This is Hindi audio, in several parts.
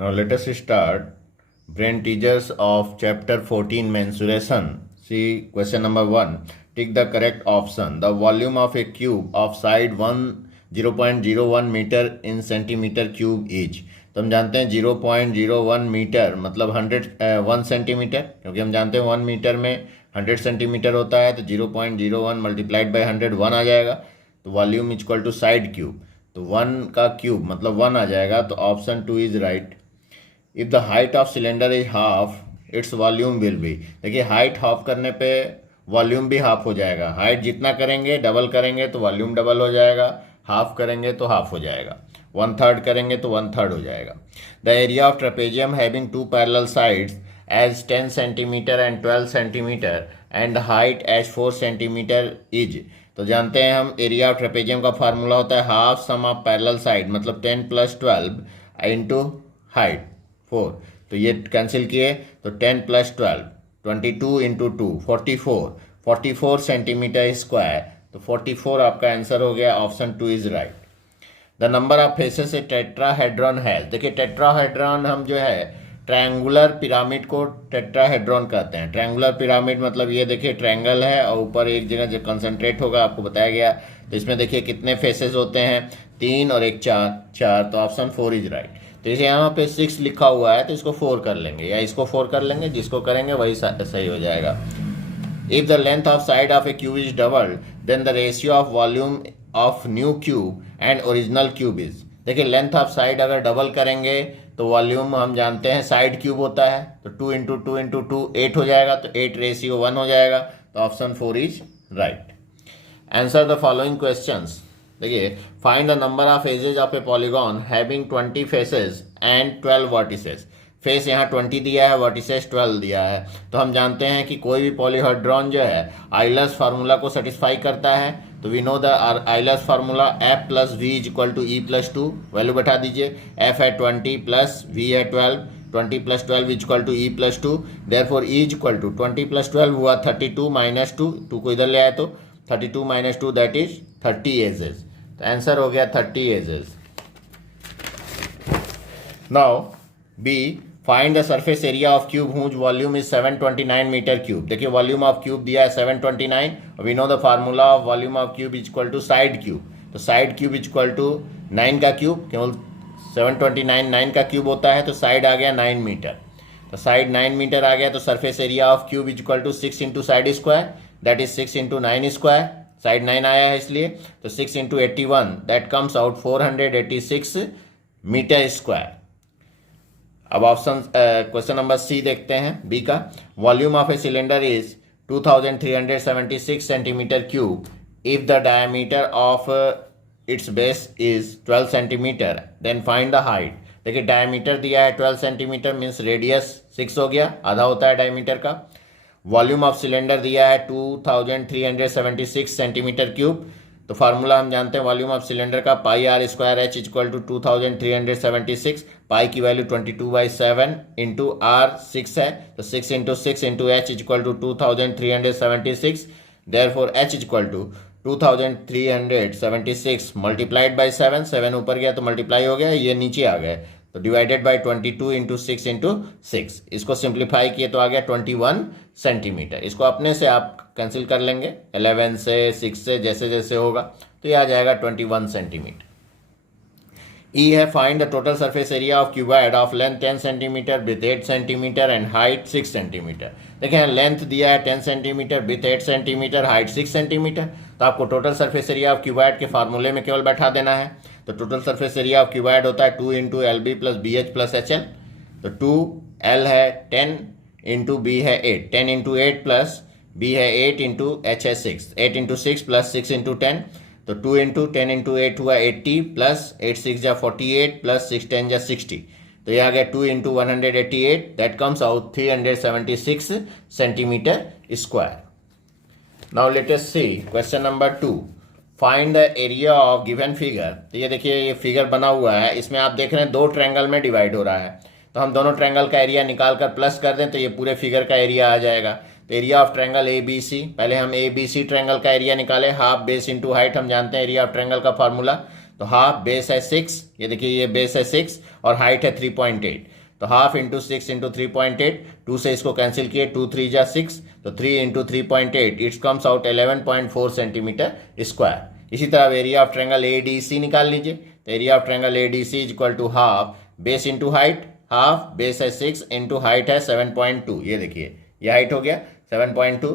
Now let us start brain teasers of chapter 14 mensuration. See question number 1. Tick the correct option. The volume of a cube of side 0.01 meter in centimeter cube is. तो हम जानते हैं 0.01 मीटर मतलब 1 सेंटीमीटर, क्योंकि हम जानते हैं 1 मीटर में 100 सेंटीमीटर होता है, तो 0.01 मल्टीप्लाइड बाई 100 1 आ जाएगा। तो volume equal to side cube, तो 1 का क्यूब मतलब 1 आ जाएगा। तो option 2 is right. If the height of cylinder is half its volume will be. देखिए हाइट हाफ करने पे वॉल्यूम भी हाफ हो जाएगा। हाइट जितना करेंगे डबल करेंगे तो वॉल्यूम डबल हो जाएगा, हाफ करेंगे तो हाफ हो जाएगा, 1/3 करेंगे तो 1/3 हो जाएगा। The area of trapezium having 2 parallel sides as 10 centimetre and 12 centimetre and height as 4 centimetre is. तो जानते हैं हम एरिया ऑफ ट्रेपेजियम का फार्मूला होता है half sum of parallel side मतलब 10 + 12 इंटू हाइट 4। तो ये कैंसिल किए तो 10 + 12 22 इंटू 2 44 सेंटीमीटर स्क्वायर। तो 44 आपका आंसर हो गया। Option 2 is right. The number of faces A tetrahedron has. देखिए टेट्राहेड्रॉन हम जो है ट्रायंगुलर पिरामिड को टेट्राहेड्रॉन कहते हैं। ट्रायंगुलर पिरामिड मतलब ये देखिए ट्रायंगल है और ऊपर एक जगह जो कंसंट्रेट होगा आपको बताया गया। तो इसमें देखिए कितने फेसेस होते हैं, 3 और 1 4। तो ऑप्शन 4 इज राइट। तो इसे यहाँ पे 6 लिखा हुआ है तो इसको 4 कर लेंगे या इसको 4 कर लेंगे, जिसको करेंगे वही सही हो जाएगा। If the length of side of a cube is doubled, then the ratio of volume of new cube and original cube is। देखिए लेंथ ऑफ साइड अगर डबल करेंगे तो वॉल्यूम हम जानते हैं साइड क्यूब होता है, तो 2 इंटू 2 इंटू 2 8 हो जाएगा, तो 8:1 हो जाएगा। तो option 4 is right. Answer the following questions. देखिए find the number of edges of a polygon having 20 faces and 12 vertices. Face यहाँ 20 दिया है, वर्टिसेस 12 दिया है। तो हम जानते हैं कि कोई भी पॉलीहेड्रॉन जो है आइलर्स फार्मूला को सेटिस्फाई करता है। तो we know the Euler's formula F + V = E + 2। Value बैठा दीजिए, F है 20 प्लस V है 12, 20 + 12 = E + 2। देयरफॉर E = 20 + 12 हुआ 32 - 2, 2 को इधर ले आए तो 32 - 2 दैट इज 30 एजेस। तो आंसर हो गया 30 edges. Now we find the surface area of cube whose volume is 729 metre cube. देखिए वॉल्यूम ऑफ क्यूब दिया है 729। We know the formula of volume of cube equal to side cube. तो साइड क्यूब इक्वल टू 9 का क्यूब, केवल 729 9 का क्यूब होता है, तो साइड आ गया 9 मीटर। तो साइड 9 मीटर आ गया, तो surface area of cube equal to 6 into side square that is 6 into 9 square. Side 9 आया है इसलिए, तो 6 into 81 that comes out 486 metre square. अब ऑप्शन क्वेश्चन नंबर सी देखते हैं बी का। Volume of a cylinder is 2376 centimetre cube if the diameter of its base is 12 centimetre then find the height. देखिए डायमीटर दिया है 12 सेंटीमीटर मीन्स रेडियस 6 हो गया, आधा होता है डायमीटर का। वॉल्यूम ऑफ सिलेंडर दिया है 2376 सेंटीमीटर क्यूब। तो फार्मूला हम जानते हैं वॉल्यूम ऑफ सिलेंडर का πr² h = 2376। पाई की वैल्यू 22/7 इंटू r 6 है, तो 6 into 6 into h = 2376। Therefore h = 2376 multiplied by 7, 7 ऊपर गया तो मल्टीप्लाई हो गया, ये नीचे आ गए तो डिवाइडेड बाई 22 इंटू 6 इंटू 6। इसको सिंप्लीफाई किए तो आ गया 21 सेंटीमीटर। इसको अपने से आप कैंसिल कर लेंगे 11 से 6 से जैसे जैसे होगा, तो ये आ जाएगा 21 सेंटीमीटर। ई है find the total surface area of cuboid of length 10 centimetre, with 8 centimetre and height 6 centimetre. देखें लेंथ दिया है 10 centimetre, with 8 centimetre, height 6 centimetre. तो आपको total surface area of cuboid के फार्मूले में केवल बैठा देना है। तो total surface area of cuboid होता है 2 इंटू LB + BH + HL। तो 2L है 10 इंटू B है 8, 10 इंटू 8 प्लस B है 8 इंटू H है 6, 8 इंटू 6 प्लस 6 इंटू 10। तो 2 इंटू 10 इंटू 8 हुआ 80 प्लस 8 6 जा 48 प्लस 6 10 जा 60। तो ये आ गया 2 into 188 that comes out 376 centimetre square. Now let us see question number 2। Find the area of given figure. तो ये देखिए ये फिगर बना हुआ है, इसमें आप देख रहे हैं 2 ट्रायंगल में डिवाइड हो रहा है। तो हम दोनों ट्रायंगल का एरिया निकाल कर प्लस कर दें तो ये पूरे फिगर का एरिया आ जाएगा। तो एरिया ऑफ ट्रायंगल ABC, पहले हम ABC ट्रायंगल का एरिया निकाले, हाफ बेस इंटू हाइट, हम जानते हैं एरिया ऑफ ट्रायंगल का फार्मूला। तो हाफ बेस है 6, ये देखिए ये बेस है 6 और हाइट है 3.8, तो हाफ इंटू 6 इंटू 3.8, 2 से इसको कैंसिल किए, 2 3 जा 6, तो 3 into 3.8 its comes out 11.4 centimetre square. इसी तरह area of triangle A D C निकाल लीजिए, तो area of triangle A D C is equal to half base into height, half base है 6 इंटू हाइट है 7.2, ये देखिए ये हाइट हो गया 7.2,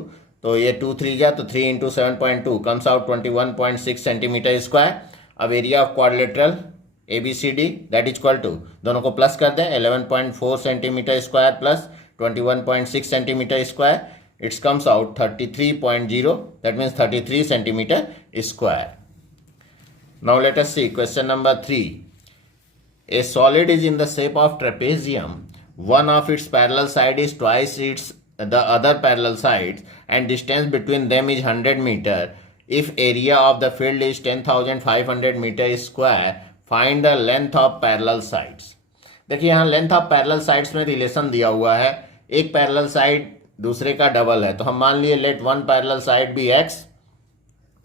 तो ये 2 3 जा तो 3 into 7.2 comes out 21.6 centimetre square. अब area of quadrilateral A B C D that is equal to, दोनों को प्लस कर दें, 11.4 centimetre square plus 21.6 centimetre square, it's comes out 33.0, that means 33 centimetre square. Now let us see question number 3। A solid is in the shape of trapezium. One of its parallel side is twice the other parallel sides and distance between them is 100 meter. If area of the field is 10,500 meter square, find the length of parallel sides. देखिए यहाँ लेंथ ऑफ पैरेलल साइड्स में रिलेशन दिया हुआ है, एक पैरेलल साइड दूसरे का डबल है, तो हम मान लिए let one parallel side be x,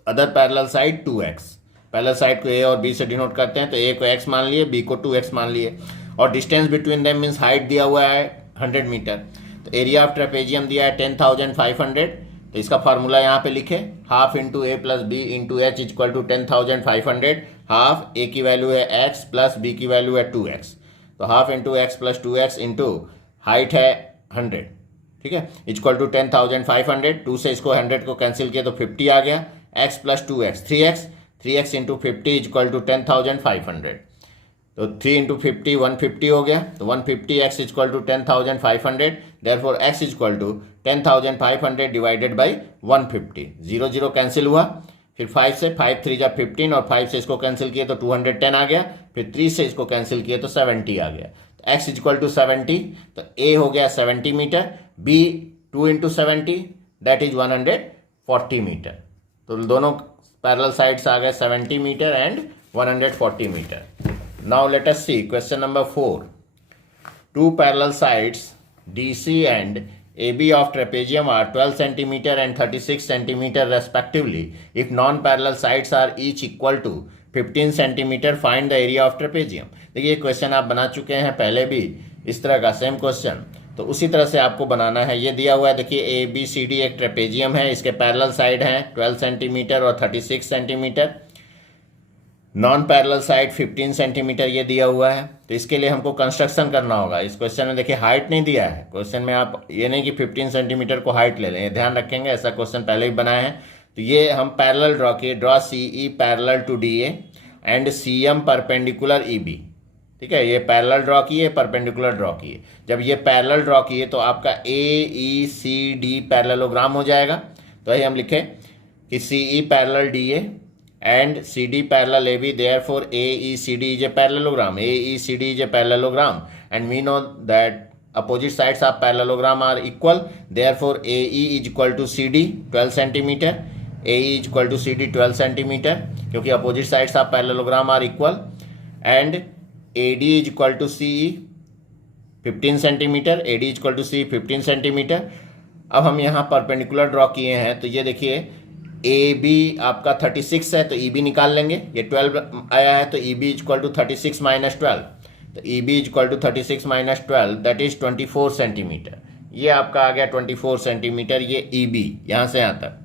other parallel side 2x। Parallel side को a और b से डिनोट करते हैं, तो a को x मान लिए, b को 2x मान लिए, और distance between them means height दिया हुआ है 100 मीटर, तो एरिया ऑफ ट्रेपेजियम दिया है 10,500, तो इसका फार्मूला यहाँ पे लिखे, half into A plus B into H is equal to 10,500, half A की वैल्यू है x प्लस बी की वैल्यू है 2x, तो half into x plus 2x into height है 100, ठीक है, इक्वल टू 10,500, 2 से इसको 100 को कैंसिल किया तो 50 आ गया, x plus 2x 3x into 50 is equal to 10,500, तो 3 इंटू 50 150 हो गया, तो 150x is equal to 10,500, therefore x is equal to 10,500 divided by 150, 0 0 cancel हुआ, फिर 5 से 5 3 जा 15 और 5 से इसको कैंसिल किए तो 210 आ गया, फिर 3 से इसको कैंसिल किए तो 70 आ गया, तो x इज इक्वल टू 70, तो a हो गया 70 मीटर, b 2 इंटू 70 दैट इज 140 मीटर, तो दोनों पैरेलल साइड्स आ गए 70 metre and 140 metre. Now let us see question number 4। Two parallel sides DC and AB of trapezium are 12 centimeter and 36 centimeter respectively. If non-parallel sides are each equal to 15 centimeter, find the area of trapezium. देखिए क्वेश्चन आप बना चुके हैं पहले भी इस तरह का सेम क्वेश्चन, तो उसी तरह से आपको बनाना है। ये दिया हुआ है, देखिए ए बी सी डी एक ट्रेपेजियम है, इसके पैरेलल साइड हैं 12 सेंटीमीटर और 36 centimetre, non parallel side 15 centimetre ये दिया हुआ है, तो इसके लिए हमको कंस्ट्रक्शन करना होगा। इस क्वेश्चन में देखिए हाइट नहीं दिया है, क्वेश्चन में आप ये नहीं कि 15 सेंटीमीटर को हाइट ले लें, ये ध्यान रखेंगे, ऐसा क्वेश्चन पहले भी बनाए हैं। तो ये हम पैरेलल ड्रॉ किए, draw C E parallel to D A and C M perpendicular E B, ठीक है, ये पैरेलल ड्रॉ किए, परपेंडिकुलर ड्रॉ किए। जब ये पैरेलल ड्रॉ किए तो आपका ए ई सी डी पैरेललोग्राम हो जाएगा, तो यही हम लिखें कि C E parallel D A and CD parallel AB, therefore AECD is a parallelogram. AECD is a parallelogram, and we know that opposite sides of parallelogram are equal. Therefore AE is equal to CD 12 centimeter. AE is equal to CD 12 centimeter, क्योंकि opposite sides of parallelogram are equal. And AD is equal to CE 15 centimeter. AD is equal to CE 15 centimeter. अब हम यहाँ परपेंडिकुलर ड्रॉ किए हैं, तो ये देखिए ए बी आपका 36 है, तो ई बी निकाल लेंगे, ये 12 आया है, तो E B is equal to 36 minus 12, तो E B is equal to 36 minus 12 that is 24 centimetre, ये आपका आ गया 24 सेंटीमीटर, ये ई बी यहाँ से यहाँ तक।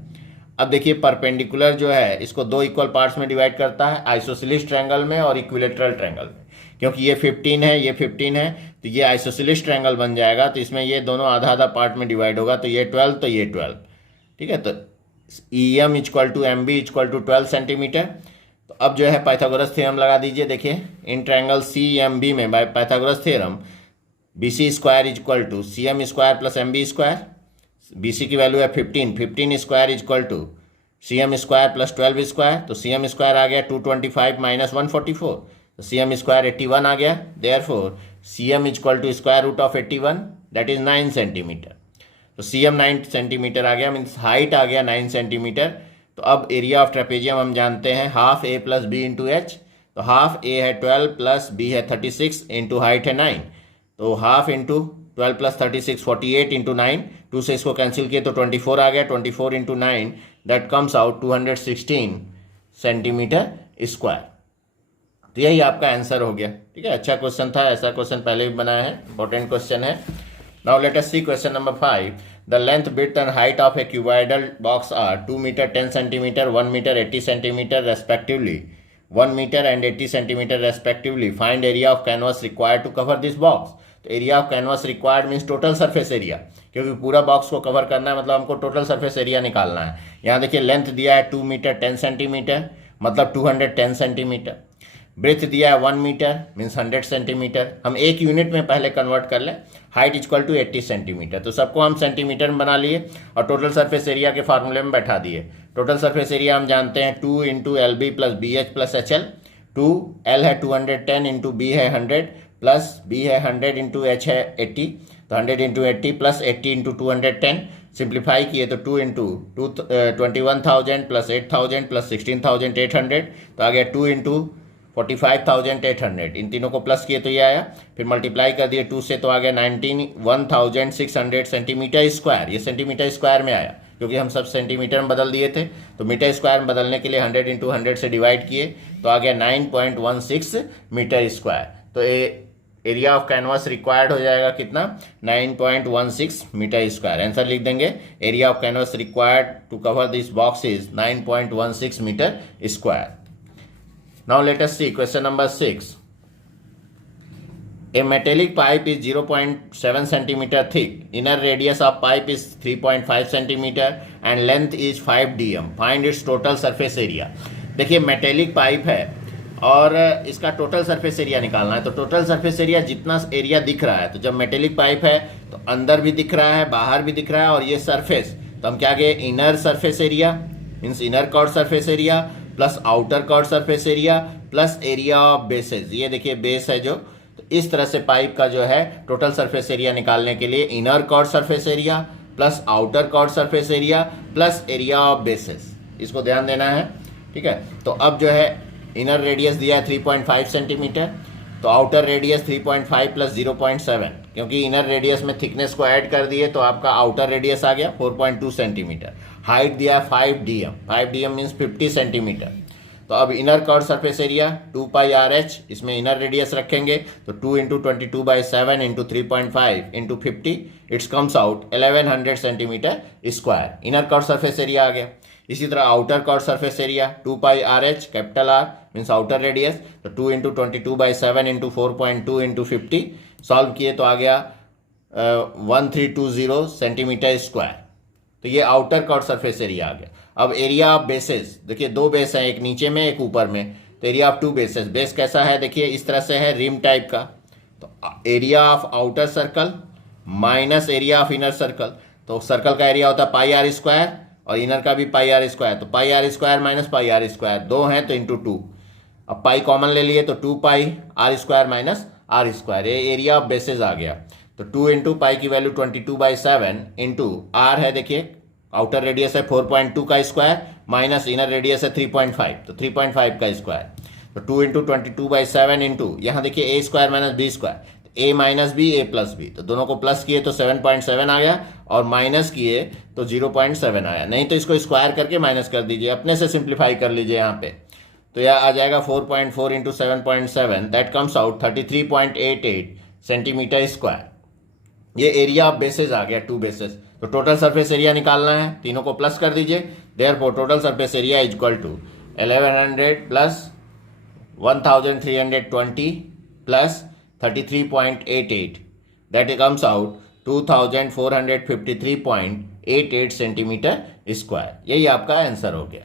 अब देखिए परपेंडिकुलर जो है इसको दो इक्वल पार्ट्स में डिवाइड करता है, आइसोसेलेस ट्रायंगल में और इक्विलेटरल ट्रायंगल में, क्योंकि ये 15 है, ये 15 है, तो ये आइसोसेलेस ट्रायंगल बन जाएगा, तो इसमें ये दोनों आधा आधा पार्ट में डिवाइड होगा, तो ये 12 तो ये 12, ठीक है, तो E M equal to M B equal to 12 centimetre. तो अब जो है पाइथागोरस थ्योरम लगा दीजिए, देखिए in triangle C M B में by Pythagoras theorem B C square equal to C M square plus M B square, B C की वैल्यू है 15, 15 square equal to C M square plus 12 square, तो सी एम स्क्वायर आ गया 225 माइनस 144, तो सी एम स्क्वायर 81 आ गया, therefore C M equal to square root of 81 that is 9 centimetre, तो सी एम 9 सेंटीमीटर आ गया, मीन्स हाइट आ गया 9 सेंटीमीटर। तो अब एरिया ऑफ ट्रेपेजियम हम जानते हैं हाफ ए प्लस बी इंटू एच, तो हाफ ए है 12 प्लस बी है 36 इंटू हाइट है 9, तो हाफ इंटू 12 प्लस 36 48 इंटू 9, 2 से इसको कैंसिल किए तो 24 आ गया, 24 into 9 that comes out 216 centimetre square. तो यही आपका आंसर हो गया। ठीक है, अच्छा क्वेश्चन था, ऐसा क्वेश्चन पहले भी बनाया है, इंपॉर्टेंट क्वेश्चन है। Now let us see question number 5। The length, width and height of a cuboidal box are 2 metre 10 centimetre, 1 metre 80 centimetre respectively, 1 metre and 80 centimetre respectively. Find area of canvas required to cover this box. तो area of canvas required means total surface area, क्योंकि पूरा बॉक्स को कवर करना है, मतलब हमको टोटल सरफेस एरिया निकालना है। यहाँ देखिए लेंथ दिया है 2 मीटर 10 सेंटीमीटर, मतलब 210 सेंटीमीटर। ब्रेथ दिया है 1 मीटर मीन्स 100 सेंटीमीटर। हम एक यूनिट में पहले कन्वर्ट कर लें। हाइट इक्वल टू 80 सेंटीमीटर, तो सबको हम सेंटीमीटर में बना लिए और टोटल सरफेस एरिया के फार्मूले में बैठा दिए। टोटल सरफेस एरिया हम जानते हैं 2 into LB plus BH plus HL। 2L है 210 इंटू B है 100 प्लस B है 100 इंटू H है 80, तो 100 इंटू 80 प्लस 80 इंटू 210। सिंप्लीफाई किए तो 2 इंटू 21,000 प्लस 8,000 प्लस 16,800, तो आ गया 2 इंटू 45,800। इन तीनों को प्लस किए तो ये आया, फिर मल्टीप्लाई कर दिए 2 से तो आ गया 91,600 सेंटीमीटर स्क्वायर। ये सेंटीमीटर स्क्वायर में आया क्योंकि हम सब सेंटीमीटर में बदल दिए थे, तो मीटर स्क्वायर में बदलने के लिए 100 इंटू 100 से डिवाइड किए तो आ गया 9.16 मीटर स्क्वायर। तो एरिया ऑफ कैनवास रिक्वायर्ड हो जाएगा कितना, 9.16 मीटर स्क्वायर। आंसर लिख देंगे, area of canvas required to cover this box is 9.16 metre square. Now let us see question number 6. A metallic pipe is 0.7 centimeter thick. Inner radius of pipe is 3.5 centimeter and length is 5 dm. Find its total surface area. देखिए मेटेलिक पाइप है और इसका टोटल सरफेस एरिया निकालना है। तो टोटल सरफेस एरिया जितना एरिया दिख रहा है, तो जब मेटेलिक पाइप है तो अंदर भी दिख रहा है, बाहर भी दिख रहा है, और ये सरफेस, तो हम क्या गए, inner surface area means inner curved surface area plus outer curved surface area plus area of bases. ये देखिए बेस है जो, तो इस तरह से पाइप का जो है टोटल सरफेस एरिया निकालने के लिए inner curved surface area plus outer curved surface area plus area of bases, इसको ध्यान देना है। ठीक है, तो अब जो है इनर रेडियस दिया है 3.5 सेंटीमीटर, तो आउटर रेडियस 3.5 प्लस 0.7, क्योंकि इनर रेडियस में थिकनेस को ऐड कर दिए तो आपका आउटर रेडियस आ गया 4.2 सेंटीमीटर। हाइट दिया 5 dm, 5 dm मीन्स 50 सेंटीमीटर। तो अब inner curved surface area 2 pi RH, इसमें इनर रेडियस रखेंगे तो 2 into 22/7 into 3.5 into 50, it's comes out 1100 centimetre square. Inner curved surface area आ गया। इसी तरह outer curved surface area 2 pi RH capital R means outer radius, तो 2 इंटू 22/7 इंटू 4.2 इंटू 50, सॉल्व किए तो आ गया 1320 सेंटीमीटर स्क्वायर। तो ये आउटर कॉर्ड सरफेस एरिया आ गया। अब एरिया ऑफ बेसेस, देखिए दो बेस हैं, एक नीचे में एक ऊपर में, तो एरिया ऑफ 2 बेसेस। बेस कैसा है, देखिए इस तरह से है, रिम टाइप का। तो area of outer circle minus area of inner circle, तो सर्कल का एरिया होता है पाई आर स्क्वायर और इनर का भी पाई आर स्क्वायर, तो pi R square minus pi R square, दो हैं तो इंटू 2। अब पाई कॉमन ले लिए तो 2 pi R square minus R square, ये एरिया ऑफ बेसेस आ गया। तो 2 इंटू पाई की वैल्यू 22/7 इंटू आर है, देखिए आउटर रेडियस है 4.2 का स्क्वायर माइनस इनर रेडियस है 3.5, तो 3.5 का स्क्वायर। तो 2 इंटू 22/7 इंटू यहाँ देखिए ए स्क्वायर माइनस बी स्क्वायर, ए माइनस बी ए प्लस बी, तो दोनों को प्लस किए तो 7.7 आ गया और माइनस किए तो 0.7 आया। नहीं तो इसको स्क्वायर करके माइनस कर दीजिए, अपने से सिंप्लीफाई कर लीजिए यहाँ पे, तो यह आ जाएगा 4.4 into 7.7, that comes out 33.88 centimetre square. ये एरिया ऑफ बेसेस आ गया, 2 बेसेस। तो टोटल सरफेस एरिया निकालना है, तीनों को प्लस कर दीजिए, therefore total surface area is equal to 1100 plus 1320 plus 33.88, that comes out 2453.88 centimetre square. यही आपका आंसर हो गया।